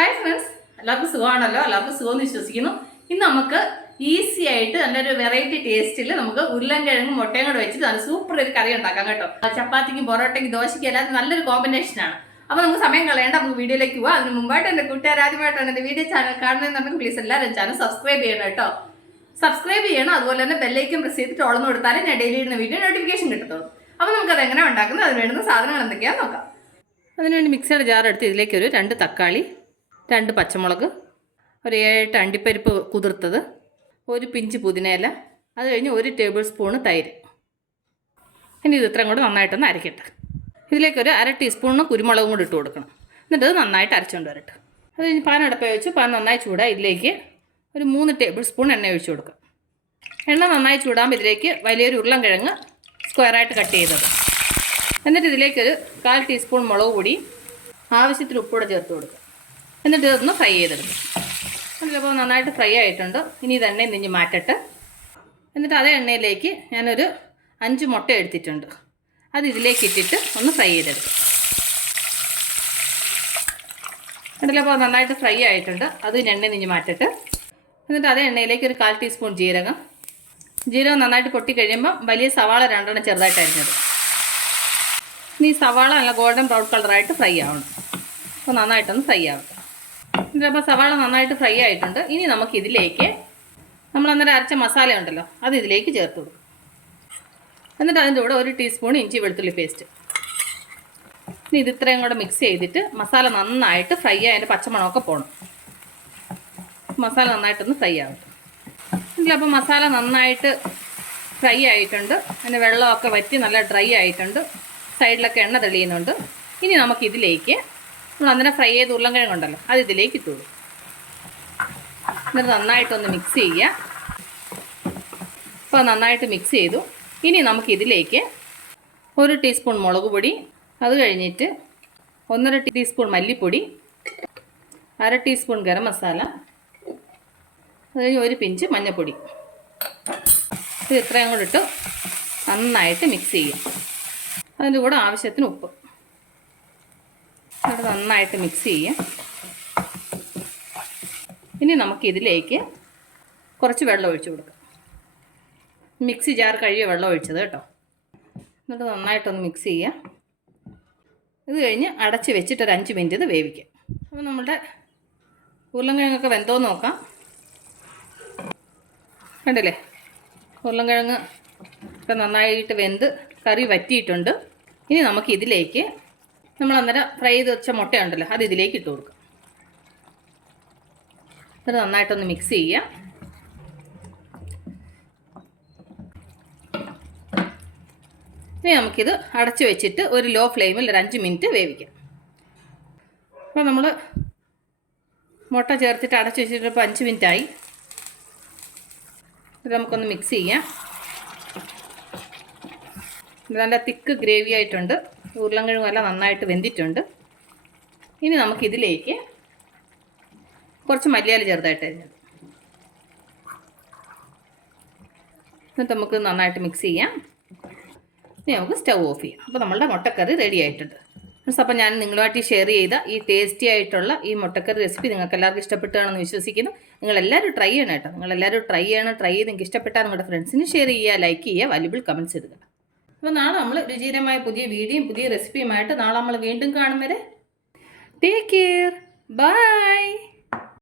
Hi friends, എല്ലാവർക്കും സുഖമാണല്ലോ. എല്ലാവർക്കും സുഖമെന്ന് വിശ്വസിക്കുന്നു. ഇന്ന് നമുക്ക് ഈസി ആയിട്ട് നല്ലൊരു വെറൈറ്റി ടേസ്റ്റിൽ നമുക്ക് ഉരുളൻകിഴങ്ങും മുട്ടയും കൂടെ വെച്ചിട്ട് നല്ല സൂപ്പർ ഒരു കറി ഉണ്ടാക്കാം കേട്ടോ. ചപ്പാത്തിക്കും പൊറോട്ടയ്ക്കും ദോശയ്ക്കും എല്ലാവരും നല്ലൊരു കോമ്പിനേഷനാണ്. അപ്പോൾ നമുക്ക് സമയം കളയേണ്ട, നമുക്ക് വീഡിയോയിലേക്ക് പോകാം. അതിന് മുമ്പായിട്ട് എൻ്റെ കൂട്ടുകാർ ആദ്യമായിട്ടാണ് എൻ്റെ വീഡിയോ ചാനൽ കാണുന്നതെന്നുണ്ടെങ്കിൽ പ്ലീസ് എല്ലാവരും ചാനൽ സബ്സ്ക്രൈബ് ചെയ്യണം കേട്ടോ. സബ്സ്ക്രൈബ് ചെയ്യണം. അതുപോലെ തന്നെ ബെല്ലൈക്കൻ പ്രസ് ചെയ്തിട്ട് ഓളന്ന് കൊടുത്താലേ ഞാൻ ഡെയിലി ഇടുന്ന വീഡിയോ നോട്ടിഫിക്കേഷൻ കിട്ടത്തുള്ളൂ. അപ്പോൾ നമുക്കത് എങ്ങനെ ഉണ്ടാക്കുന്നത്, അതിന് വേണ്ടുന്ന സാധനങ്ങൾ എന്തൊക്കെയാണെന്ന് നോക്കാം. അതിനുവേണ്ടി മിക്സിയുടെ ജാർ എടുത്ത് ഇതിലേക്ക് ഒരു 2 തക്കാളി, 2 പച്ചമുളക്, ഒരു 7 അണ്ടിപ്പരിപ്പ് കുതിർത്തത്, ഒരു പിഞ്ച് പുതിനയില, അത് കഴിഞ്ഞ് 1 ടേബിൾ സ്പൂണ് തൈര്. ഇനി ഇത് ഇത്രയും കൂടെ നന്നായിട്ടൊന്ന് അരക്കട്ടെ. ഇതിലേക്കൊരു 1/2 ടീസ്പൂണ് കുരുമുളകും കൂടി ഇട്ട് കൊടുക്കണം. എന്നിട്ട് ഇത് നന്നായിട്ട് അരച്ചുകൊണ്ട് വരട്ടെ. അത് കഴിഞ്ഞ് പാൻ അടുപ്പ് വെച്ച് പാൻ നന്നായി ചൂടായി ഇതിലേക്ക് ഒരു 3 ടേബിൾ സ്പൂൺ എണ്ണ ഒഴിച്ച് കൊടുക്കുക. എണ്ണ നന്നായി ചൂടാകുമ്പോൾ ഇതിലേക്ക് വലിയൊരു ഉരുളൻകിഴങ്ങ് സ്ക്വയറായിട്ട് കട്ട് ചെയ്തത്, എന്നിട്ട് ഇതിലേക്കൊരു 1/4 ടീസ്പൂൺ മുളക് പൊടി, ആവശ്യത്തിന് ഉപ്പൂടെ ചേർത്ത് കൊടുക്കുക. എന്നിട്ട് ഇതൊന്ന് ഫ്രൈ ചെയ്തെടുക്കും. അതിലപ്പോൾ നന്നായിട്ട് ഫ്രൈ ആയിട്ടുണ്ട്. ഇനി ഇത് എണ്ണയിൽ നിന്ന് മാറ്റട്ടെ. എന്നിട്ട് അതേ എണ്ണയിലേക്ക് ഞാനൊരു 5 മുട്ട എടുത്തിട്ടുണ്ട്. അത് ഇതിലേക്ക് ഇട്ടിട്ട് ഒന്ന് ഫ്രൈ ചെയ്തെടുക്കും. അതിലപ്പോൾ നന്നായിട്ട് ഫ്രൈ ആയിട്ടുണ്ട്. അത് എണ്ണയിൽ നിന്ന് മാറ്റട്ടെ. എന്നിട്ട് അതേ എണ്ണയിലേക്ക് ഒരു 1/4 ടീസ്പൂൺ ജീരകം നന്നായിട്ട് പൊട്ടി കഴിയുമ്പോൾ വലിയ സവാള 2 ചെറുതായിട്ട് അരിഞ്ഞത്. ഇനി സവാള നല്ല ഗോൾഡൻ ബ്രൗൺ കളറായിട്ട് ഫ്രൈ ആവണം. അപ്പോൾ നന്നായിട്ടൊന്ന് ഫ്രൈ ആവട്ടെ. ഇതിലപ്പോൾ സവാള നന്നായിട്ട് ഫ്രൈ ആയിട്ടുണ്ട്. ഇനി നമുക്കിതിലേക്ക് നമ്മൾ അന്നേരം അരച്ച മസാല ഉണ്ടല്ലോ, അത് ഇതിലേക്ക് ചേർത്ത് കൊടുക്കും. എന്നിട്ട് അതിൻ്റെ കൂടെ 1 ടീസ്പൂൺ ഇഞ്ചി വെളുത്തുള്ളി പേസ്റ്റ്. ഇനി ഇത് ഇത്രയും കൂടെ മിക്സ് ചെയ്തിട്ട് മസാല നന്നായിട്ട് ഫ്രൈ ആയി അതിൻ്റെ പച്ചമണമൊക്കെ പോകണം. മസാല നന്നായിട്ടൊന്ന് ഫ്രൈ ആവട്ടെ. ഇതിലപ്പോൾ മസാല നന്നായിട്ട് ഫ്രൈ ആയിട്ടുണ്ട്. അതിൻ്റെ വെള്ളമൊക്കെ വറ്റി നല്ല ഡ്രൈ ആയിട്ടുണ്ട്. സൈഡിലൊക്കെ എണ്ണ തെളിയുന്നുണ്ട്. ഇനി നമുക്കിതിലേക്ക് നമ്മൾ അന്നേരം ഫ്രൈ ചെയ്ത് ഉരുളൻകിഴങ്ങുണ്ടല്ലോ, അത് ഇതിലേക്ക് ഇട്ടു കൊടുക്കും. എന്നിട്ട് നന്നായിട്ടൊന്ന് മിക്സ് ചെയ്യുക. അപ്പോൾ നന്നായിട്ട് മിക്സ് ചെയ്തു. ഇനി നമുക്കിതിലേക്ക് 1 ടീസ്പൂൺ മുളക് പൊടി, അത് കഴിഞ്ഞിട്ട് 1.5 ടീസ്പൂൺ മല്ലിപ്പൊടി, 1/2 ടീസ്പൂൺ ഗരം മസാല, അത് കഴിഞ്ഞ് 1 പിഞ്ച് മഞ്ഞൾപ്പൊടി, ഇത് ഇത്രയും കൂടെ ഇട്ട് നന്നായിട്ട് മിക്സ് ചെയ്യുക. അതിൻ്റെ കൂടെ ആവശ്യത്തിന് ഉപ്പ്, അത് നന്നായിട്ട് മിക്സ് ചെയ്യുക. ഇനി നമുക്കിതിലേക്ക് കുറച്ച് വെള്ളം ഒഴിച്ച് കൊടുക്കാം. മിക്സി ജാർ കഴുകിയ വെള്ളം ഒഴിച്ചത് കേട്ടോ. എന്നിട്ട് നന്നായിട്ടൊന്ന് മിക്സ് ചെയ്യുക. ഇത് കഴിഞ്ഞ് അടച്ച് വെച്ചിട്ട് ഒരു 5 മിനിറ്റ് ഇത് വേവിക്കാം. അപ്പോൾ നമ്മുടെ ഉരുളൻകിഴങ്ങൊക്കെ വെന്തോന്ന് നോക്കാം. കണ്ടില്ലേ, ഉരുളൻകിഴങ്ങ് ഒക്കെ നന്നായിട്ട് വെന്ത് കറി വറ്റിയിട്ടുണ്ട്. ഇനി നമുക്കിതിലേക്ക് നമ്മൾ അന്നേരം ഫ്രൈ ചെയ്ത് വെച്ച മുട്ടയുണ്ടല്ലോ, അത് ഇതിലേക്ക് ഇട്ട് കൊടുക്കാം. അത് നന്നായിട്ടൊന്ന് മിക്സ് ചെയ്യുക. ഇനി നമുക്കിത് അടച്ചു വെച്ചിട്ട് ഒരു ലോ ഫ്ലെയിമിൽ ഒരു 5 മിനിറ്റ് വേവിക്കാം. അപ്പോൾ നമ്മൾ മുട്ട ചേർത്തിട്ട് അടച്ചു വെച്ചിട്ട് ഇപ്പോൾ 5 മിനിറ്റായി. ഇത് നമുക്കൊന്ന് മിക്സ് ചെയ്യാം. ഇത് നല്ല തിക്ക് ഗ്രേവി ആയിട്ടുണ്ട്. ഉരുളൻകിഴങ്ങെല്ലാം നന്നായിട്ട് വെന്തിട്ടുണ്ട്. ഇനി നമുക്കിതിലേക്ക് കുറച്ച് മല്ലിയില ചെറുതായിട്ട് അരിഞ്ഞത്, എന്നിട്ട് നമുക്ക് നന്നായിട്ട് മിക്സ് ചെയ്യാം. ഇനി നമുക്ക് സ്റ്റൗ ഓഫ് ചെയ്യാം. അപ്പോൾ നമ്മളുടെ മുട്ടക്കറി റെഡി ആയിട്ടുണ്ട്. അപ്പോൾ ഞാൻ നിങ്ങളുമായിട്ട് ഷെയർ ചെയ്ത ഈ ടേസ്റ്റി ആയിട്ടുള്ള ഈ മുട്ടക്കറി റെസിപ്പി നിങ്ങൾക്ക് എല്ലാവർക്കും ഇഷ്ടപ്പെട്ടാണെന്ന് വിശ്വസിക്കുന്നു. നിങ്ങളെല്ലാവരും ട്രൈ ചെയ്യണം കേട്ടോ. നിങ്ങളെല്ലാവരും ട്രൈ ചെയ്ത് നിങ്ങൾക്ക് ഇഷ്ടപ്പെട്ടാൽ നിങ്ങളുടെ ഫ്രണ്ട്സിന് ഷെയർ ചെയ്യുക, ലൈക്ക് ചെയ്യുക, വാല്യുബിൾ കമൻറ്റ്സ് ഇടുക. അപ്പോൾ നാളെ നമ്മൾ രുചികരമായ പുതിയ വീഡിയോയും പുതിയ റെസിപ്പിയുമായിട്ട് നാളെ നമ്മൾ വീണ്ടും കാണും വരെ ടേക്ക് കെയർ, ബൈ.